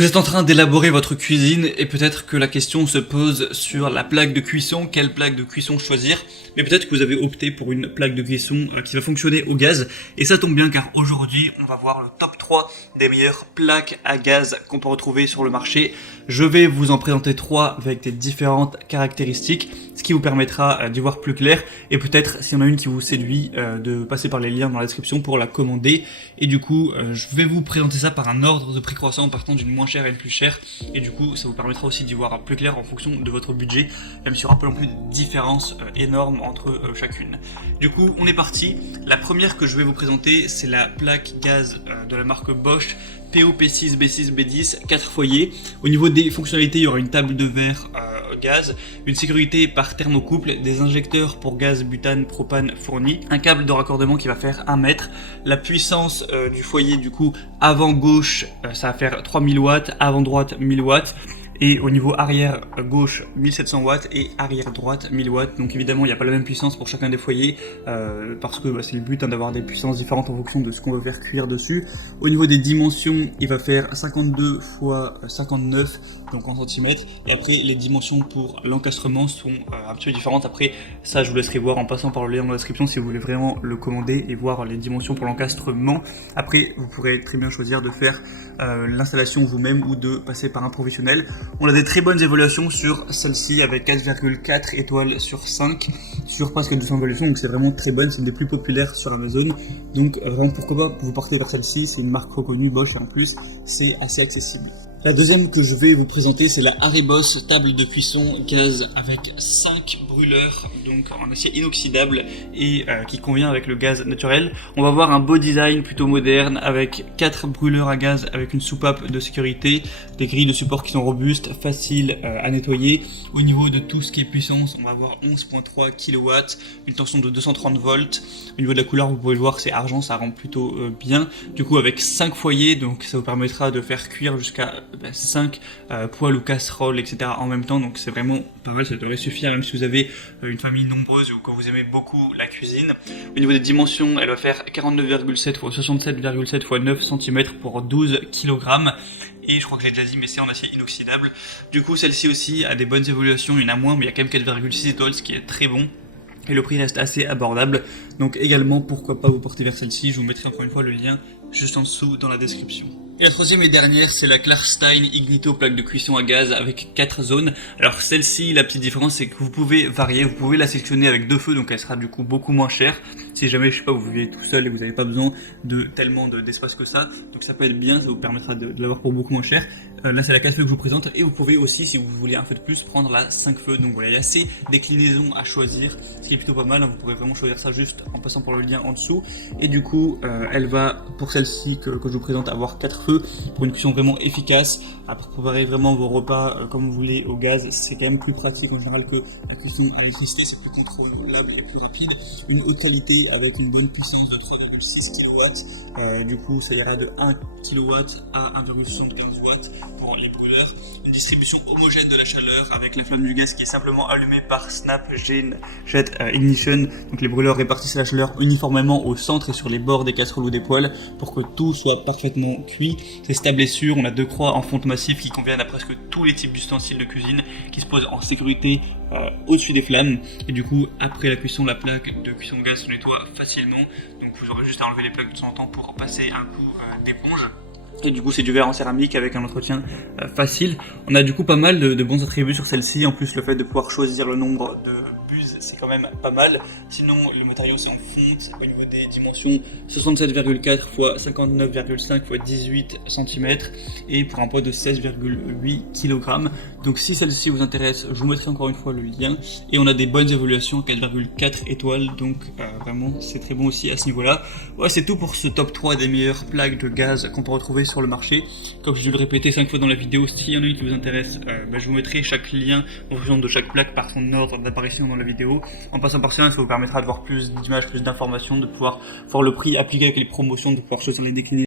Vous êtes en train d'élaborer votre cuisine et peut-être que la question se pose sur la plaque de cuisson, quelle plaque de cuisson choisir, mais peut-être que vous avez opté pour une plaque de cuisson qui va fonctionner au gaz, et ça tombe bien car aujourd'hui on va voir le top 3 des meilleures plaques à gaz qu'on peut retrouver sur le marché. Je vais vous en présenter 3 avec des différentes caractéristiques, ce qui vous permettra d'y voir plus clair, et peut-être s'il y en a une qui vous séduit, de passer par les liens dans la description pour la commander. Et du coup je vais vous présenter ça par un ordre de prix croissant partant d'une moins chère à une plus chère, et du coup ça vous permettra aussi d'y voir plus clair en fonction de votre budget, même s'il n'y aura pas non plus de différence énorme entre chacune. Du coup on est parti. La première que je vais vous présenter, c'est la plaque gaz de la marque Bosch PO P6 B6 B10 4 foyers. Au niveau des fonctionnalités, il y aura une table de verre gaz, une sécurité par thermocouple, des injecteurs pour gaz butane propane fournis, un câble de raccordement qui va faire 1 mètre, la puissance du foyer du coup avant gauche ça va faire 3000 watts, avant droite 1000 watts, et au niveau arrière gauche 1700 watts et arrière droite 1000 watts. Donc évidemment il n'y a pas la même puissance pour chacun des foyers parce que c'est le but d'avoir des puissances différentes en fonction de ce qu'on veut faire cuire dessus. Au niveau des dimensions, il va faire 52 x 59 donc en centimètres, et après les dimensions pour l'encastrement sont un petit peu différentes. Après ça je vous laisserai voir en passant par le lien dans la description si vous voulez vraiment le commander et voir les dimensions pour l'encastrement. Après vous pourrez très bien choisir de faire l'installation vous-même ou de passer par un professionnel. On a des très bonnes évaluations sur celle-ci avec 4,4 étoiles sur 5 sur presque 200 évaluations, donc c'est vraiment très bonne, c'est une des plus populaires sur Amazon, donc vraiment pourquoi pas vous porter vers celle-ci, c'est une marque reconnue Bosch et en plus c'est assez accessible. La deuxième que je vais vous présenter, c'est la Haribos table de cuisson gaz avec 5 brûleurs, donc en acier inoxydable et qui convient avec le gaz naturel. On va voir un beau design plutôt moderne avec 4 brûleurs à gaz avec une soupape de sécurité, des grilles de support qui sont robustes, faciles à nettoyer. Au niveau de tout ce qui est puissance, on va avoir 11.3 kW, une tension de 230 volts. Au niveau de la couleur, vous pouvez le voir, c'est argent, ça rend plutôt bien. Du coup avec 5 foyers, donc ça vous permettra de faire cuire jusqu'à 5 poêles ou casseroles, etc. en même temps, donc c'est vraiment pas mal, ça devrait suffire même si vous avez une famille nombreuse ou quand vous aimez beaucoup la cuisine. Au niveau des dimensions, elle va faire 49,7 x 67,7 x 9 cm pour 12 kg. Et je crois que j'ai déjà dit, mais c'est en acier inoxydable. Du coup, celle-ci aussi a des bonnes évaluations, il y en a moins, mais il y a quand même 4,6 étoiles, ce qui est très bon. Et le prix reste assez abordable. Donc également, pourquoi pas vous porter vers celle-ci. Je vous mettrai encore une fois le lien juste en dessous dans la description. Et la troisième et dernière, c'est la Klarstein Ignito plaque de cuisson à gaz avec 4 zones. Alors celle-ci, la petite différence, c'est que vous pouvez varier, vous pouvez la sélectionner avec 2 feux, donc elle sera du coup beaucoup moins chère. Si jamais, je sais pas, vous vivez tout seul et vous n'avez pas besoin de tellement d'espace que ça, donc ça peut être bien, ça vous permettra de l'avoir pour beaucoup moins cher. Là c'est la 4 feux que je vous présente, et vous pouvez aussi, si vous voulez un feu de plus, prendre la 5 feux. Donc voilà, il y a assez déclinaisons à choisir, ce qui est plutôt pas mal, hein. Vous pourrez vraiment choisir ça juste en passant par le lien en dessous. Et du coup, elle va, pour celle-ci que je vous présente, avoir 4 feux pour une cuisson vraiment efficace. Après, préparer vraiment vos repas comme vous voulez au gaz, c'est quand même plus pratique en général que la cuisson à l'électricité, c'est plus contrôlable et plus rapide. Une haute qualité avec une bonne puissance de 3,6 kW, du coup ça ira de 1 kW à 1,75 watts pour les brûleurs. Une distribution homogène de la chaleur avec la flamme du gaz qui est simplement allumée par Snap Jet Ignition. Donc les brûleurs répartissent la chaleur uniformément au centre et sur les bords des casseroles ou des poêles pour que tout soit parfaitement cuit. C'est stable et sûr. On a 2 croix en fonte massive qui conviennent à presque tous les types d'ustensiles de cuisine, qui se posent en sécurité au-dessus des flammes. Et du coup, après la cuisson, la plaque de cuisson gaz se nettoie facilement. Donc vous aurez juste à enlever les plaques de temps en temps pour passer un coup d'éponge. Et du coup c'est du verre en céramique avec un entretien facile. On a du coup pas mal de bons attributs sur celle-ci. En plus le fait de pouvoir choisir le nombre de buses, c'est quand même pas mal. Sinon le matériau c'est en fonte, au niveau des dimensions 67,4 x 59,5 x 18 cm et pour un poids de 16,8 kg. Donc si celle-ci vous intéresse, je vous mettrai encore une fois le lien. Et on a des bonnes évaluations, 4,4 étoiles, donc vraiment c'est très bon aussi à ce niveau-là. Ouais, c'est tout pour ce top 3 des meilleures plaques de gaz qu'on peut retrouver sur le marché. Comme je vais le répéter 5 fois dans la vidéo, s'il y en a une qui vous intéresse, je vous mettrai chaque lien en fonction de chaque plaque par son ordre d'apparition dans la vidéo. En passant par ça, ça vous permettra de voir plus d'images, plus d'informations, de pouvoir voir le prix appliqué avec les promotions, de pouvoir choisir les déclinaisons.